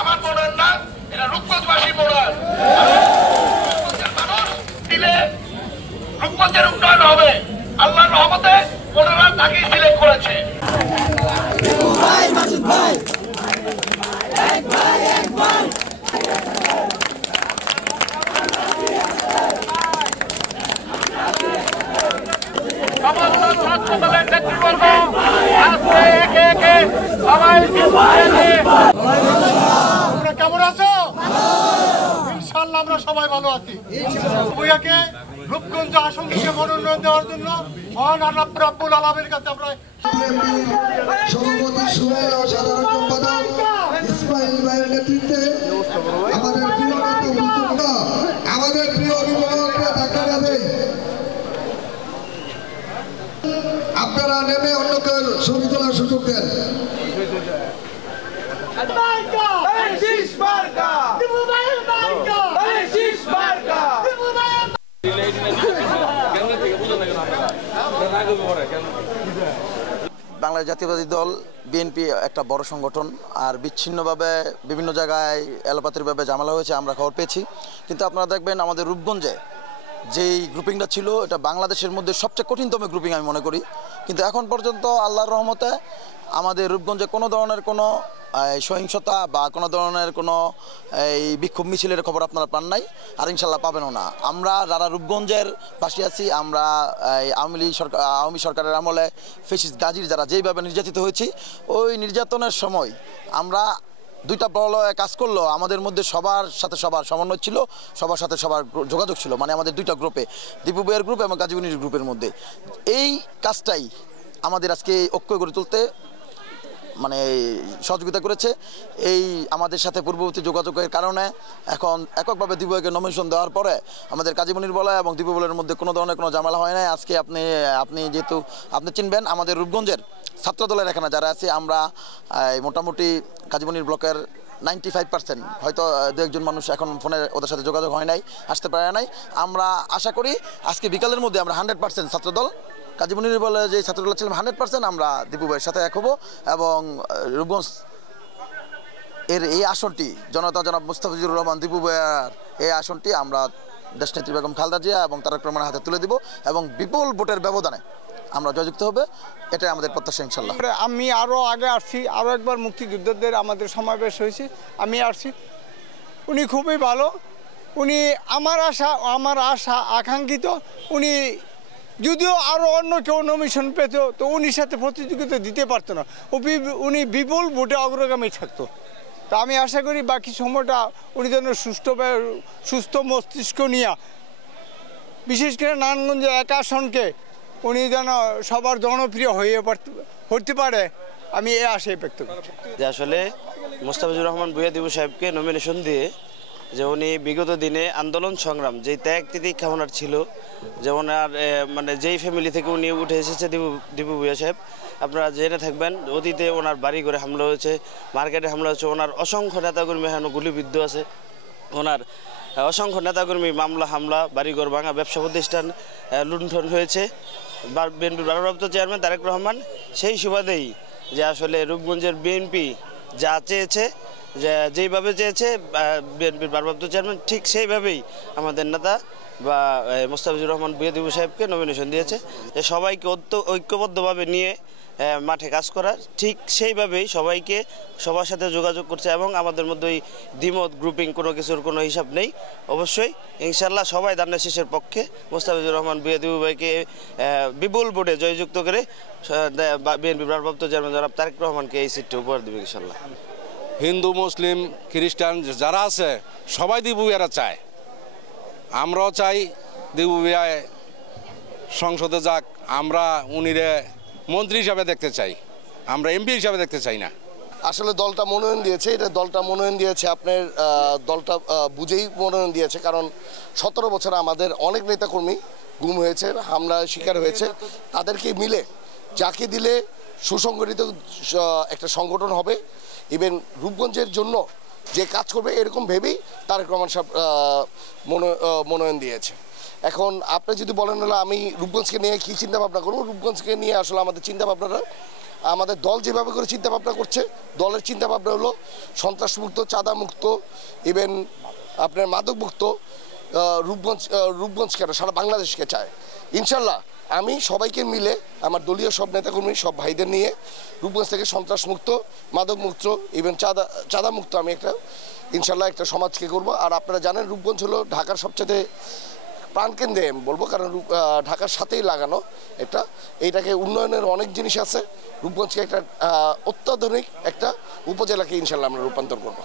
আমার মনে না, এটা রূপগঞ্জবাসী মনে দিলে রূপগঞ্জের উন্নয়ন হবে। আল্লাহর রহমতে ওনারা তাকেই সিলেক্ট করেছে। কেমন আছো? ইনশাআল্লাহ আমরা সবাই ভালো আছি। ভূঁইয়াকে রূপগঞ্জ আসন থেকে মনোনয়ন দেওয়ার জন্য মহান আল্লাহ রাব্বুল আলামিনের কাছে আমরা সভাপতি সুহেল ও সাধারণ সম্পাদক ইসমাইল ভাইয়ের নেতৃত্বে আমাদের প্রিয় নেতা আমাদের প্রিয় অভিভাবকরা ধাক্কা দেয়। আপনারা নেমে অন্যকে ছবি তোলার সুযোগ দেন। বাংলাদেশ জাতীয়তাবাদী দল বিএনপি একটা বড় সংগঠন, আর বিচ্ছিন্নভাবে বিভিন্ন জায়গায় এলোপাতিরভাবে ঝামেলা হয়েছে আমরা খবর পেয়েছি। কিন্তু আপনারা দেখবেন আমাদের রূপগঞ্জে যেই গ্রুপিংটা ছিল এটা বাংলাদেশের মধ্যে সবচেয়ে কঠিনতম গ্রুপিং আমি মনে করি। কিন্তু এখন পর্যন্ত আল্লাহর রহমতে আমাদের রূপগঞ্জে কোনো ধরনের কোনো সহিংসতা বা কোনো ধরনের কোনো এই বিক্ষোভ মিছিলের খবর আপনারা পান নাই, আর ইনশাল্লাহ পাবেনও না। আমরা যারা রূপগঞ্জের পাশে আছি, আমরা আওয়ামী সরকারের আমলে ফেসিস্ট গাজীর যারা যেইভাবে নির্যাতিত হয়েছি, ওই নির্যাতনের সময় আমরা দুইটা বলয়ে কাজ করলো, আমাদের মধ্যে সবার সাথে সবার সমন্বয় ছিল, সবার সাথে সবার যোগাযোগ ছিল, মানে আমাদের দুইটা গ্রুপে, দীপু ভাইয়ের গ্রুপ এবং গাজীবনির গ্রুপের মধ্যে। এই কাজটাই আমাদের আজকে ঐক্য গড়ে তুলতে মানে সহযোগিতা করেছে। এই আমাদের সাথে পূর্ববর্তী যোগাযোগের কারণে এখন এককভাবে দীপু ভাইকে নমিনেশন দেওয়ার পরে আমাদের কাজীবনির বলয় এবং দীপু বলের মধ্যে কোনো ধরনের কোনো ঝামেলা হয় নাই। আজকে আপনি যেহেতু আপনি চিনবেন আমাদের রূপগঞ্জের ছাত্রদলের এখানে যারা আছে, আমরা মোটামুটি কাজীবনির ব্লকের 95%, হয়তো দু একজন মানুষ এখন ফোনে ওদের সাথে যোগাযোগ হয় নাই, আসতে পারে নাই। আমরা আশা করি আজকে বিকালের মধ্যে আমরা 100% ছাত্রদল কাজীবনির বলে যে ছাত্রদল ছিলাম 100% আমরা দীপু ভাইয়ের সাথে এক হব এবং রূপগঞ্জ এর এই আসনটি জনাব মুস্তাফিজুর রহমান দীপু ভাইয়ার এই আসনটি আমরা দেশনেত্রী বেগম খালেদা জিয়া এবং তারেক রহমানের হাতে তুলে দিব এবং বিপুল ভোটের ব্যবধানে আমরা জয়যুক্ত হবে, এটাই আমাদের প্রত্যাশা ইনশাল্লাহ। আমি আরও আগে আসছি, আরও একবার মুক্তিযোদ্ধাদের আমাদের সমাবেশ হয়েছে, আমি আসছি। উনি খুবই ভালো, উনি আমার আশা আকাঙ্ক্ষিত। উনি যদিও আরও অন্য কেউ নমিশন পেত তো উনির সাথে প্রতিযোগিতা দিতে পারতো না, উনি বিপুল ভোটে অগ্রগামী থাকতো। তা আমি আশা করি বাকি সময়টা উনি যেন সুস্থ মস্তিষ্ক নিয়ে, বিশেষ করে নারায়ণগঞ্জের এক আসনকে উনি যেন সবার জনপ্রিয় হতে পারে, আমি এই আশাই ব্যক্ত করি। যে আসলে মুস্তাফিজুর রহমান ভূঁইয়া দীপু সাহেবকে নমিনেশন দিয়ে যে উনি বিগত দিনে আন্দোলন সংগ্রাম যেই ত্যাগ তিতিক্ষা ওনার ছিল, যেমন আর মানে যেই ফ্যামিলি থেকে উনি উঠে এসেছে দীপু ভূঁইয়া সাহেব, আপনারা জেনে থাকবেন অতীতে ওনার বাড়ি ঘরে হামলা হয়েছে, মার্কেটে হামলা হয়েছে, ওনার অসংখ্য নেতাকর্মী এখনও গুলিবিদ্ধ আছে, ওনার অসংখ্য নেতাকর্মী মামলা হামলা, বাড়িঘর ভাঙা, ব্যবসা প্রতিষ্ঠান লুণ্ঠন হয়েছে। বিএনপির ভারপ্রাপ্ত চেয়ারম্যান তারেক রহমান সেই সুবাদেই যে আসলে রূপগঞ্জের বিএনপি যা চেয়েছে, যেইভাবে চেয়েছে বিএনপির ভারপ্রাপ্ত চেয়ারম্যান, ঠিক সেইভাবেই আমাদের নেতা বা মুস্তাফিজুর রহমান ভূঁইয়া দীপু সাহেবকে নমিনেশন দিয়েছে, যে সবাইকে ঐক্যবদ্ধভাবে নিয়ে মাঠে কাজ করার, ঠিক সেইভাবেই সবাইকে সবার সাথে যোগাযোগ করছে এবং আমাদের মধ্যে ওই দ্বিমত গ্রুপিং কোনো কিছুর কোনো হিসাব নেই। অবশ্যই ইনশাল্লাহ সবাই ধানের শীষের পক্ষে মুস্তাফিজুর রহমান ভূঁইয়া দীপু ভাইকে বিপুল ভোটে জয়যুক্ত করে বিএনপির ভারপ্রাপ্ত চেয়ারম্যান জনাব তারেক রহমানকে এই সিটটি উপহার দেবে ইনশাল্লাহ। হিন্দু মুসলিম খ্রিস্টান যারা আছে সবাই দীপু ভাইয়ারা চায়, আমরাও চাই দীপু ভাইয়া সংসদে যাক, আমরা উনিরে মন্ত্রী হিসাবে দেখতে চাই, আমরা এমপি হিসাবে দেখতে চাই না। আসলে দলটা মনোনয়ন দিয়েছে, দলটা মনোনয়ন দিয়েছে আপনার দলটা বুঝেই মনোনয়ন দিয়েছে, কারণ 17 বছর আমাদের অনেক নেতাকর্মী গুম হয়েছে, হামলার শিকার হয়েছে, তাদেরকে মিলে যাকে দিলে সুসংগঠিত একটা সংগঠন হবে। ইভেন রূপগঞ্জের জন্য যে কাজ করবে এরকম ভেবেই তারেক রহমান সাহেব মনোনয়ন দিয়েছে। এখন আপনি যদি বলেন হলো আমি রূপগঞ্জকে নিয়ে কী চিন্তা ভাবনা করবো, রূপগঞ্জকে নিয়ে আসলে আমাদের চিন্তা ভাবনাটা আমাদের দল যেভাবে করে চিন্তা ভাবনা করছে, দলের চিন্তা ভাবনা হলো সন্ত্রাসমুক্ত, চাঁদামুক্ত, ইভেন আপনার মাদকমুক্ত রূপগঞ্জ কেন সারা বাংলাদেশকে চায়। ইনশাল্লাহ আমি সবাইকে মিলে আমার দলীয় সব নেতাকর্মী সব ভাইদের নিয়ে রূপগঞ্জ থেকে সন্ত্রাসমুক্ত, মাদকমুক্ত, ইভেন চাঁদামুক্ত আমি একটা ইনশাল্লাহ একটা সমাজকে করব। আর আপনারা জানেন রূপগঞ্জ হলো ঢাকার সবচেয়ে প্রাণকেন্দ্রে আমি বলবো, কারণ ঢাকার সাথেই লাগানো এইটাকে উন্নয়নের অনেক জিনিস আছে। রূপগঞ্জকে একটা অত্যাধুনিক একটা উপজেলাকে ইনশাল্লাহ আমরা রূপান্তর করব।